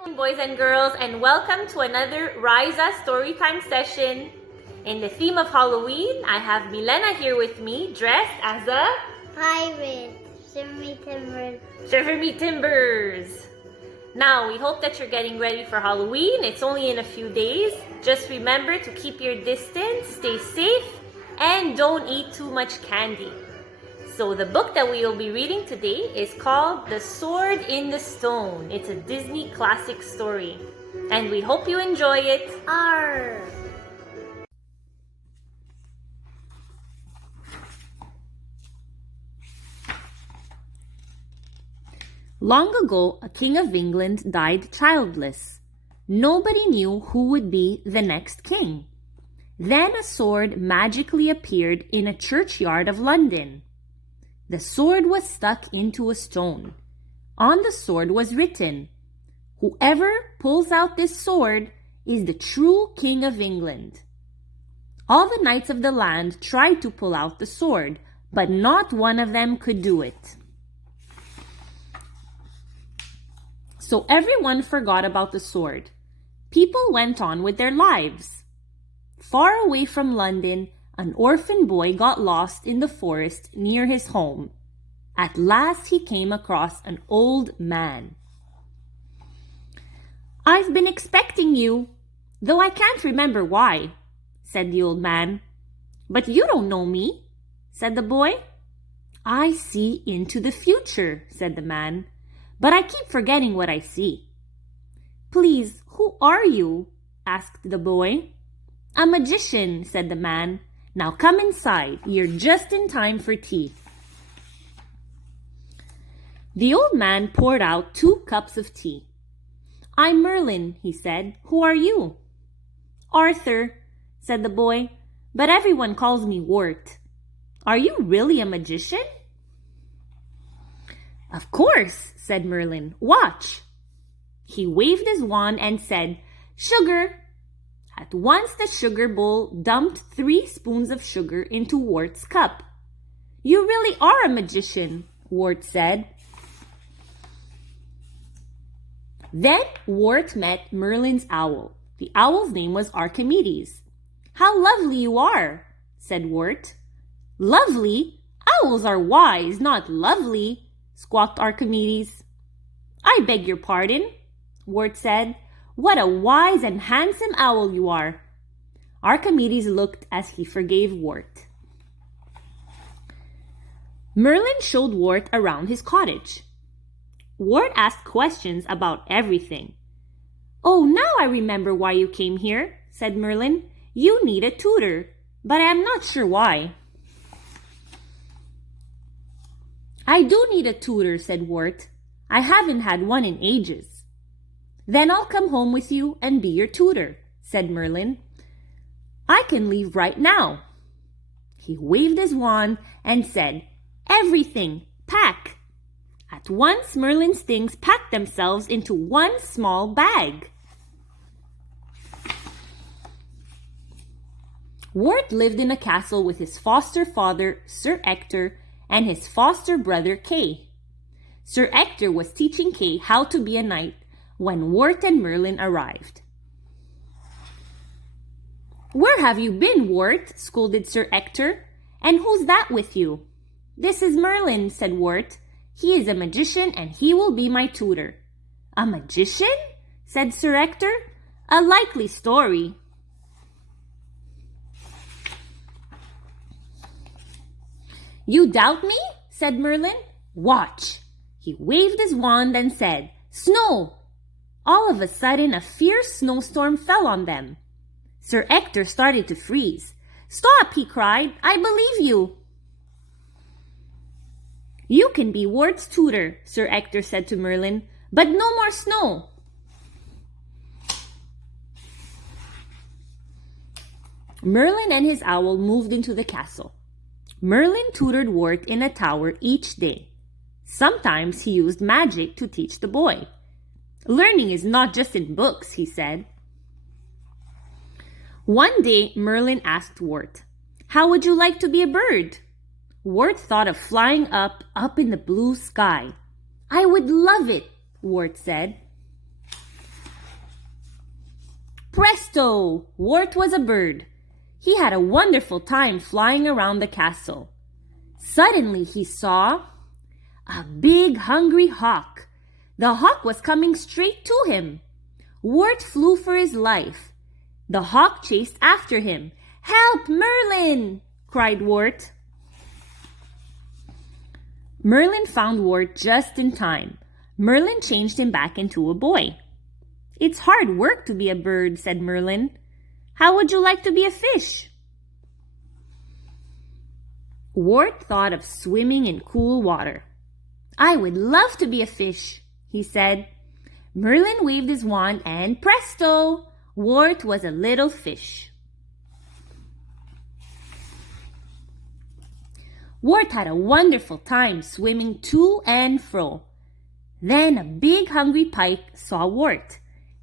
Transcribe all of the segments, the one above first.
morning, boys and girls, and welcome to another REISA Storytime session. In the theme of Halloween, I have Milena here with me, dressed as a pirate. Shiver me timbers. Now, we hope that you're getting ready for Halloween. It's only in a few days. Just remember to keep your distance, stay safe, and don't eat too much candy. So the book that we will be reading today is called The Sword in the Stone. It's a Disney classic story. And we hope you enjoy it. Arr! Long ago, a king of England died childless. Nobody knew who would be the next king. Then a sword magically appeared in a churchyard of London. The sword was stuck into a stone. On the sword was written, "Whoever pulls out this sword is the true king of England." All the knights of the land tried to pull out the sword, but not one of them could do it. So everyone forgot about the sword. People went on with their lives. Far away from London, an orphan boy got lost in the forest near his home. At last he came across an old man. "I've been expecting you, though I can't remember why," said the old man. "But you don't know me," said the boy. "I see into the future," said the man, "but I keep forgetting what I see." "Please, who are you?" asked the boy. "A magician," said the man. "Now come inside. You're just in time for tea." The old man poured out 2 cups of tea. "I'm Merlin," he said. "Who are you?" "Arthur," said the boy, "but everyone calls me Wart." "Are you really a magician?" "Of course," said Merlin. "Watch." He waved his wand and said, "Sugar." At once the sugar bowl dumped 3 spoons of sugar into Wart's cup. "You really are a magician," Wart said. Then Wart met Merlin's owl. The owl's name was Archimedes. "How lovely you are," said Wart. "Lovely? Owls are wise, not lovely," squawked Archimedes. "I beg your pardon," Wart said. "What a wise and handsome owl you are." Archimedes looked as he forgave Wart. Merlin showed Wart around his cottage. Wart asked questions about everything. "Oh, now I remember why you came here," said Merlin. "You need a tutor, but I am not sure why." "I do need a tutor," said Wart. "I haven't had one in ages." "Then I'll come home with you and be your tutor," said Merlin. "I can leave right now." He waved his wand and said, "Everything, pack." At once Merlin's things packed themselves into one small bag. Wart lived in a castle with his foster father, Sir Ector, and his foster brother, Kay. Sir Ector was teaching Kay how to be a knight when Wart and Merlin arrived. "Where have you been, Wart?" scolded Sir Ector. "And who's that with you?" "This is Merlin," said Wart. "He is a magician and he will be my tutor." "A magician?" said Sir Ector. "A likely story." "You doubt me?" said Merlin. "Watch." He waved his wand and said, "Snow!" All of a sudden, a fierce snowstorm fell on them. Sir Ector started to freeze. "Stop!" he cried. "I believe you." "You can be Wart's tutor," Sir Ector said to Merlin, "but no more snow." Merlin and his owl moved into the castle. Merlin tutored Wart in a tower each day. Sometimes he used magic to teach the boy. "Learning is not just in books," he said. One day, Merlin asked Wart, "How would you like to be a bird?" Wart thought of flying up in the blue sky. "I would love it," Wart said. presto! Wart was a bird. He had a wonderful time flying around the castle. Suddenly he saw a big hungry hawk. The hawk was coming straight to him. Wart flew for his life. The hawk chased after him. "Help, Merlin!" cried Wart. Merlin found Wart just in time. Merlin changed him back into a boy. "It's hard work to be a bird," said Merlin. "How would you like to be a fish?" Wart thought of swimming in cool water. "I would love to be a fish," he said. Merlin waved his wand and presto! Wart was a little fish. Wart had a wonderful time swimming to and fro. Then a big hungry pike saw Wart.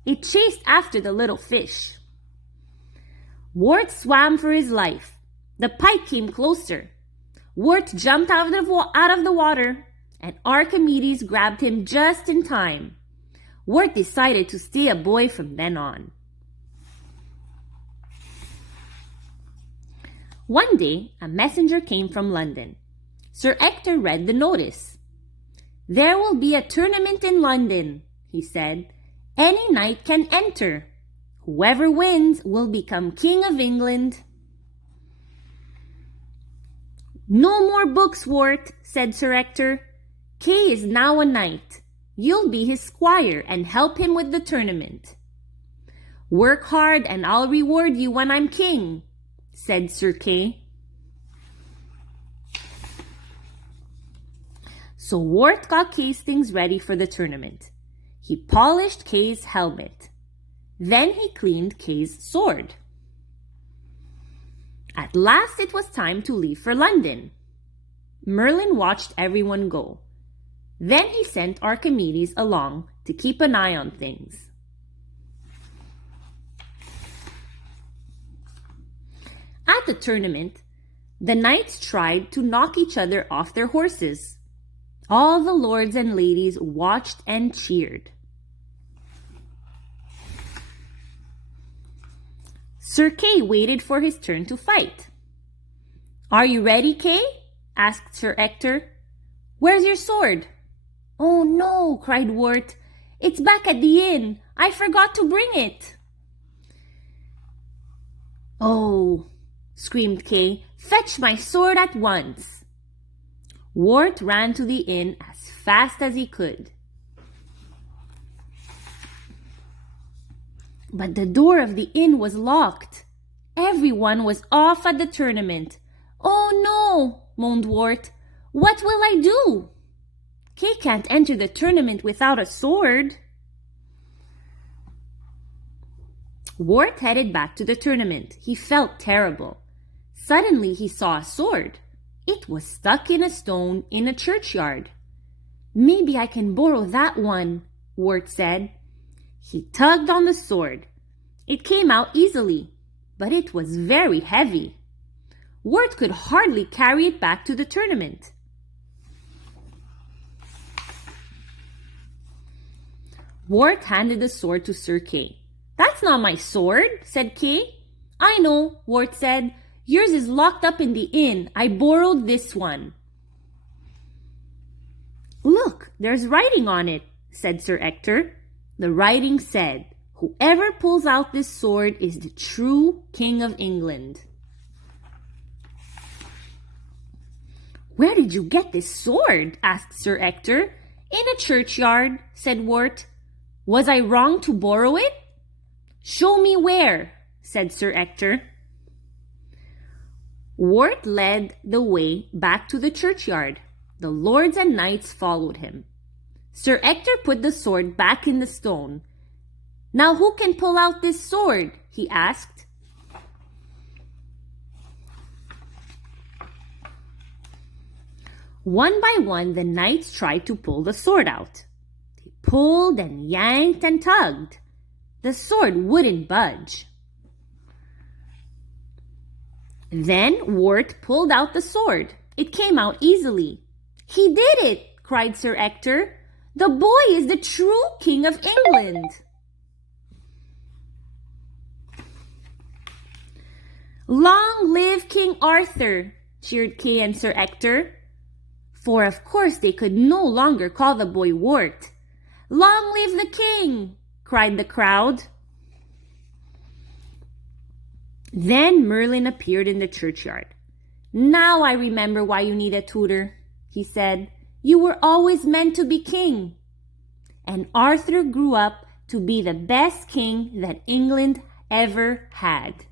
It chased after the little fish. Wart swam for his life. The pike came closer. Wart jumped out of the water, and Archimedes grabbed him just in time. Wart decided to stay a boy from then on. One day, a messenger came from London. Sir Ector read the notice. "There will be a tournament in London," he said. "Any knight can enter. Whoever wins will become King of England." "No more books, Wart," said Sir Ector. "Kay is now a knight. You'll be his squire and help him with the tournament." "Work hard and I'll reward you when I'm king," said Sir Kay. So Wart got Kay's things ready for the tournament. He polished Kay's helmet. Then he cleaned Kay's sword. At last it was time to leave for London. Merlin watched everyone go. Then he sent Archimedes along to keep an eye on things. At the tournament, the knights tried to knock each other off their horses. All the lords and ladies watched and cheered. Sir Kay waited for his turn to fight. "Are you ready, Kay?" asked Sir Ector. "Where's your sword?" "Oh no," cried Wart. "It's back at the inn. I forgot to bring it." "Oh," screamed Kay, "fetch my sword at once." Wart ran to the inn as fast as he could. But the door of the inn was locked. Everyone was off at the tournament. "Oh no," moaned Wart. "What will I do? Kay can't enter the tournament without a sword." Wart headed back to the tournament. He felt terrible. Suddenly he saw a sword. It was stuck in a stone in a churchyard. "Maybe I can borrow that one," Wart said. He tugged on the sword. It came out easily, but it was very heavy. Wart could hardly carry it back to the tournament. Wart handed the sword to Sir Kay. "That's not my sword," said Kay. "I know," Wart said. "Yours is locked up in the inn. I borrowed this one." "Look, there's writing on it," said Sir Ector. The writing said, "Whoever pulls out this sword is the true King of England." "Where did you get this sword?" asked Sir Ector. "In a churchyard," said Wart. "Was I wrong to borrow it?" "Show me where," said Sir Ector. Wart led the way back to the churchyard. The lords and knights followed him. Sir Ector put the sword back in the stone. "Now who can pull out this sword?" he asked. One by one, the knights tried to pull the sword out. They pulled and yanked and tugged. The sword wouldn't budge. Then Wart pulled out the sword. It came out easily. "He did it!" cried Sir Ector. "The boy is the true King of England." "Long live King Arthur!" cheered Kay and Sir Ector. For of course they could no longer call the boy Wart. "Long live the king!" cried the crowd. Then Merlin appeared in the churchyard. "Now I remember why you need a tutor," he said. "You were always meant to be king." And Arthur grew up to be the best king that England ever had.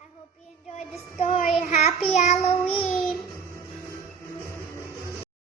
I hope you enjoyed the story. Happy Halloween!